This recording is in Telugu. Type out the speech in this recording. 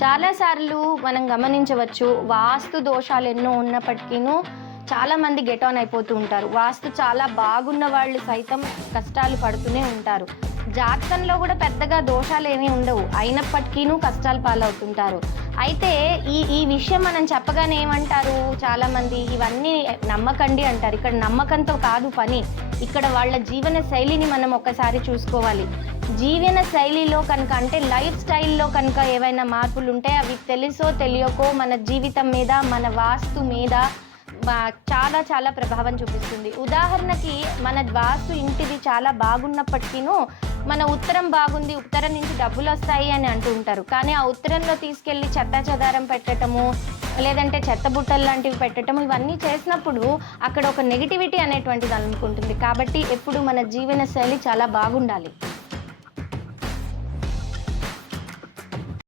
చాలాసార్లు మనం గమనించవచ్చు వాస్తు దోషాలు ఎన్నో ఉన్నప్పటికీను చాలామంది గెట్ ఆన్ అయిపోతూ ఉంటారు. వాస్తు చాలా బాగున్న వాళ్ళు సైతం కష్టాలు పడుతూనే ఉంటారు. జాతకంలో కూడా పెద్దగా దోషాలు ఏమీ ఉండవు, అయినప్పటికీను కష్టాలు పాలవుతుంటారు. అయితే ఈ విషయం మనం చెప్పగానే ఏమంటారు చాలామంది, ఇవన్నీ నమ్మకండి అంటారు. ఇక్కడ నమ్మకంతో కాదు పని, ఇక్కడ వాళ్ళ జీవన శైలిని మనం ఒకసారి చూసుకోవాలి. జీవన శైలిలో కనుక, అంటే లైఫ్ స్టైల్లో కనుక ఏవైనా మార్పులు ఉంటే అవి తెలుసో తెలియకో మన జీవితం మీద, మన వాస్తు మీద చాలా చాలా ప్రభావం చూపిస్తుంది. ఉదాహరణకి మన వాస్తు ఇంటిది చాలా బాగున్నప్పటికీను మన ఉత్తరం బాగుంది, ఉత్తరం నుంచి డబ్బులు వస్తాయి అని అంటూ ఉంటారు. కానీ ఆ ఉత్తరంలో తీసుకెళ్ళి చెత్త చెదారం పెట్టడము, లేదంటే చెత్త బుట్టలు లాంటివి పెట్టడము, ఇవన్నీ చేసినప్పుడు అక్కడ ఒక నెగిటివిటీ అనేటువంటిది అనుకుంటుంది. కాబట్టి ఎప్పుడు మన జీవన శైలి చాలా బాగుండాలి.